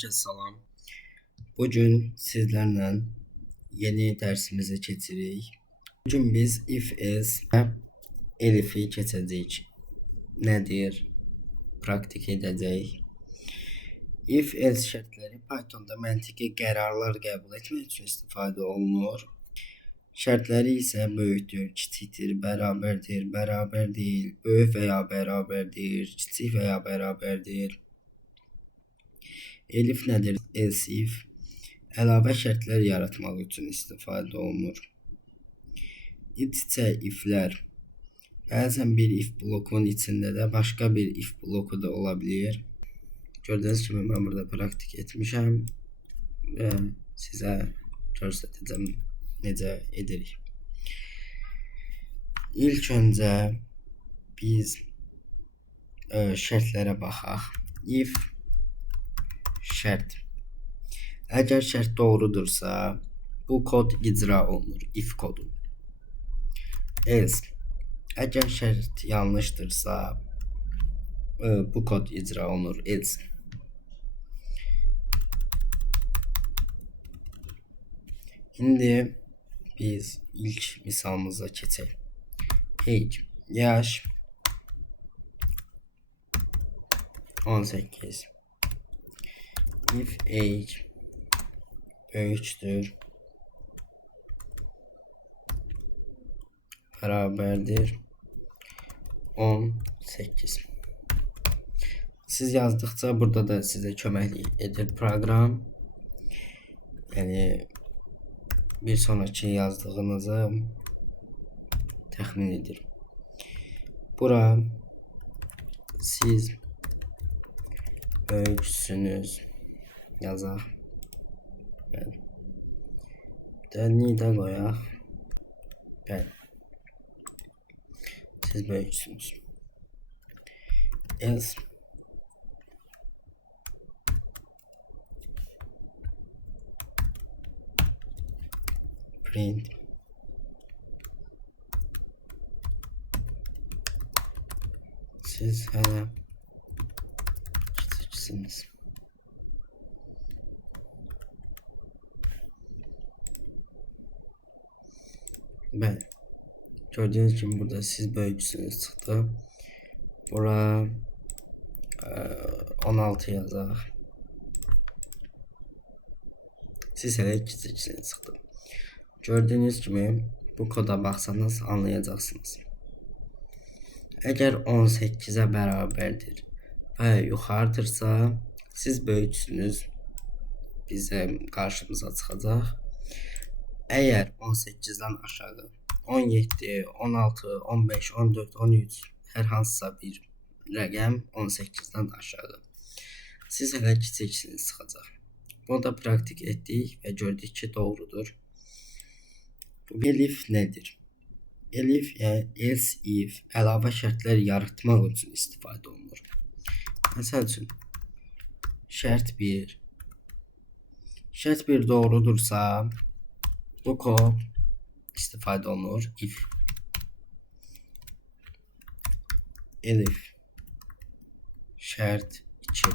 Herkese salam. Bugün sizlerle yeni dersimizi keçirik. Bugün biz if else və elif'i keçəcəyik. Nədir? Praktik edəcəyik. If else şərtləri Pythonda məntiqi qərarlar qəbul etmək üçün istifadə olunur. Şərtləri isə böyükdür, kiçikdir, bərabərdir, bərabər deyil, böyük və ya bərabərdir, kiçik və ya bərabərdir. Elif nədir? Else if əlavə şərtlər yaratmaq üçün istifadə olunur. İç-içə iflər bəzən bir if blokunun içində də başqa bir if bloku da ola bilər. Gördüyünüz kimi mən burada praktik etmişəm və sizə göstərəcəm necə edirik. İlk öncə biz şərtlərə baxaq. If şərt. Əgər şərt doğrudursa, bu kod icra olunur. If kodu. Else. Əgər şərt yanlışdırsa, bu kod icra olunur. Else. İndi biz ilk misalımıza keçək. Age. Yaş 18. If age böyükdür, bərabərdir 18. Siz yazdıqca burada da sizə köməklik edir proqram. Yəni bir sonraki yazdığınızı təxmin edir. Bura siz böyüksünüz yazaq. Bəli. Dəlini də qoyaq. Bəli. Siz böyüksünüz. Else. Print. Siz hələ kiçiksiniz. Bəli. Gördüyünüz kimi burada siz böyüksünüz çıxdı. Bura 16 yazaq. Siz hələ kiçiksiniz çıxdı. Gördüyünüz kimi bu koda baxsanız anlayacaqsınız. Əgər 18-ə bərabərdir və yuxarıdırsa, siz böyüksünüz bizə qarşımıza çıxacaq. Əgər 18-dən aşağı 17, 16, 15, 14, 13 hər hansısa bir rəqəm 18-dən aşağı. Siz hələ kiçiksiniz çıxacaq. Bunu da praktik etdik və gördük ki, doğrudur. Bu elif nədir? Elif yəni else if əlavə şərtlər yaratmaq üçün istifadə olunur. Məsəl üçün şərt 1. Şərt 1 doğrudursa, bu kod istifadə olunur. If elif şərt 2.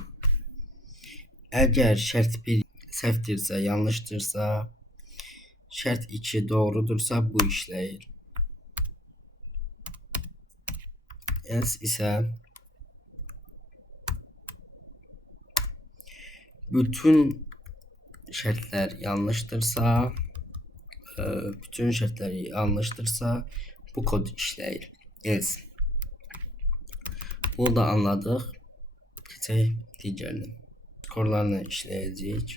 Əgər şərt 1 səhvdirsə, yanlışdırsa, şərt 2 doğrudursa bu işləyir. Else isə bütün şərtlər yanlışdırsa, bu kod işləyir. Else. Bunu da anladıq. Keçək digərinə. Skorlarla işləyəcəyik.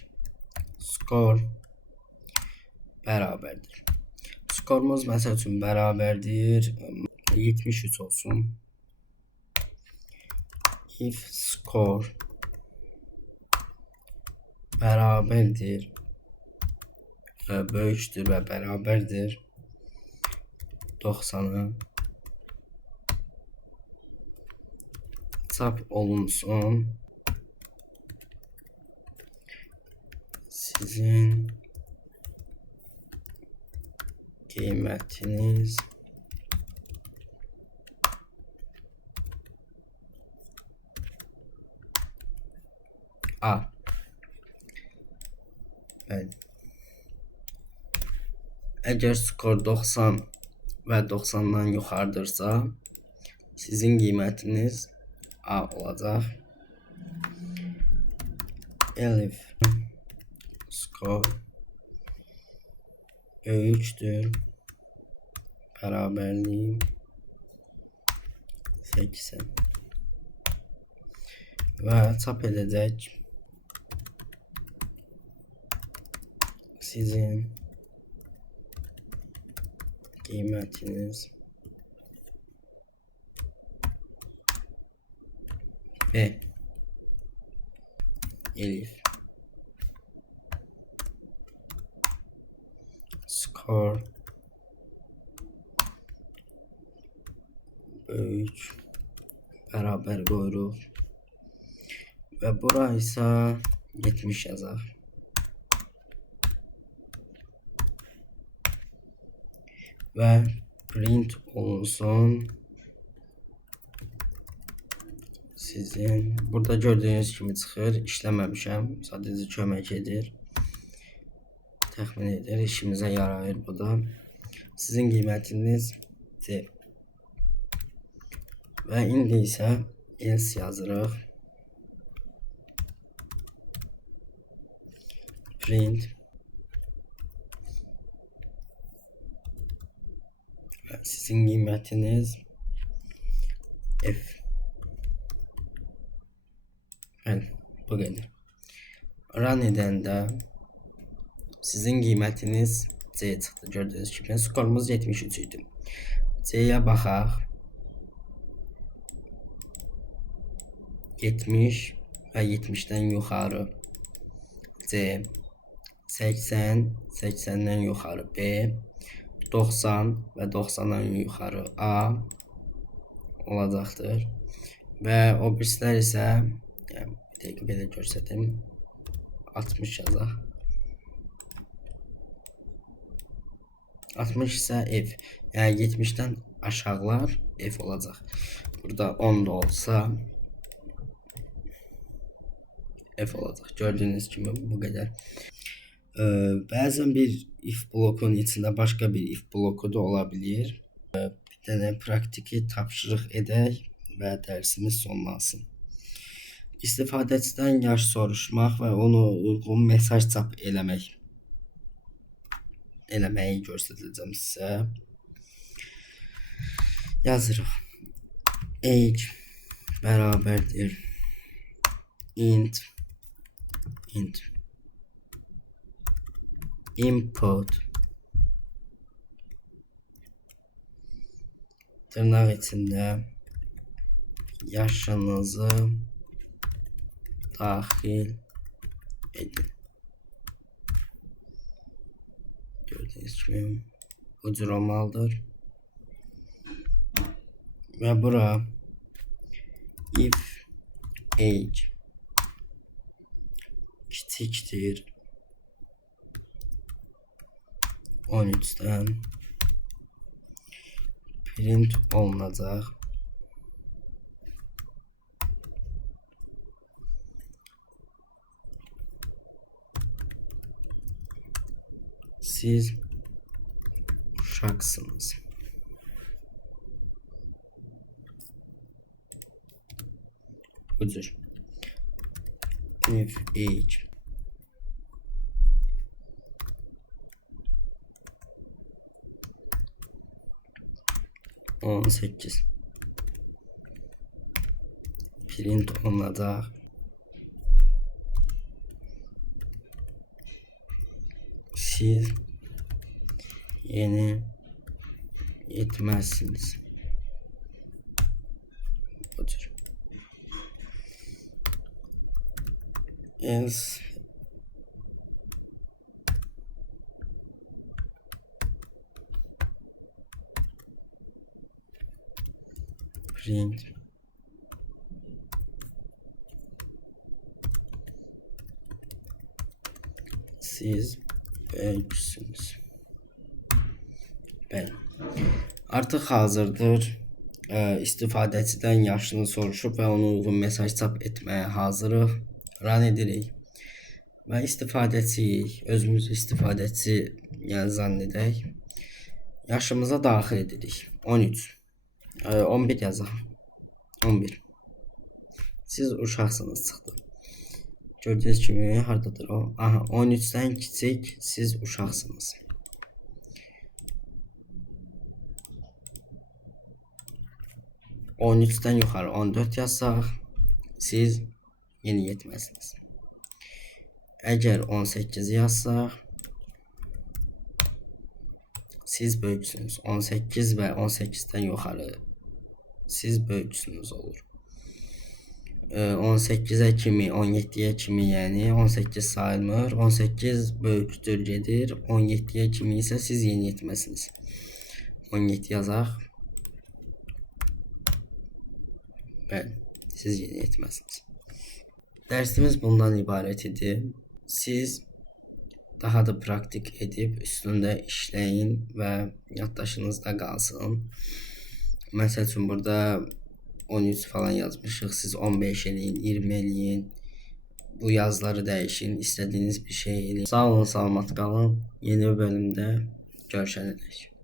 Skor bərabərdir. Skorumuz məsəl üçün bərabərdir 73 olsun. If score bərabərdir böyükdür və bərabərdir 90-a çap olunsun. Sizin qiymətiniz A. Bəli. Əgər skor 90 və 90-dan yuxarıdırsa, sizin qiymətiniz A olacaq. Elif skor böyükdür, bərabərlik 80 və çap edəcək sizin qiymətiniz B. Elif skor böyük, bərabər qoyuruq və bura isə 70 yazaq. Və print olunsun sizin. Burada gördüyünüz kimi çıxır. İşləməmişəm. Sadəcə kömək edir. Təxmin edir. İşimizə yarayır bu da. Sizin qiymətiniz C. Və indi isə else yazırıq. Print. Sizin qiymətiniz F. Bəli, bu qədər. Run edəndə sizin qiymətiniz C çıxdı. Gördüyünüz kimi skorumuz 73 idi. C-yə baxaq. 70 və 70-dən yuxarı C, 80, 80-dən yuxarı B, 90 və 90-dan yuxarı A olacaqdır. Və o birislər isə, yəni bir dəqiqə belə görsədim, 60 yazaq. 60 isə F, yəni 70-dən aşağılar F olacaq. Burada 10 da olsa F olacaq. Gördüyünüz kimi bu qədər. Bəzən bir if blokunun içində başqa bir if bloku da ola bilir. Bir dənə praktiki tapşırıq edək və dərsimiz sonlansın. İstifadəçidən yaş soruşmaq və ona uyğun mesaj çap eləməyi göstərəcəm sizə. Yazırıq. Age bərabərdir int input tırnaq içində yaşınızı daxil edin. Gördüyünüz kimi bu cür olmalıdır. Və bura if age kiçikdir 13-dən print olunacaq. Siz uşaqsınız. Bu cür. If age 18 print olacaq. Siz yeni yetməzsiniz. Bu cür. Else print siz böyüksünüz. Bəli. Artıq hazırdır. İstifadəçidən yaşını soruşub və ona uyğun mesaj çap etməyə hazırıq. Run edirik. və istifadəçiyik. Özümüz istifadəçi, yəni zənn edək. Yaşımıza daxil edirik. 13. 11 yazaq. 11. Siz uşaqsınız çıxdı. Gördüyünüz kimi hardadır o? Aha, 13-dən kiçik siz uşaqsınız. On üçdən yuxarı 14 yazsaq, siz yeniyetməlisiniz. Əgər 18 yazsaq, siz böyüksünüz. 18 və 18-dən yuxarı siz böyüksünüz olur. 18-ə kimi, 17-yə kimi, yəni 18 sayılmır. 18 böyükdür gedir. 17-yə kimi isə siz yeniyetməsiniz. 17 yazaq. Bəli, siz yeniyetməsiniz. Dərsimiz bundan ibarət idi. Siz daha da praktik edib üstündə işləyin və yaddaşınızda qalsın. Məsəl üçün burada 13 falan yazmışıq. Siz 15 eləyin, 20 eləyin. Bu yazıları dəyişin, istədiyiniz bir şey eləyin. Sağ olun, salamat qalın. Yeni bir bölümdə görüşənədək.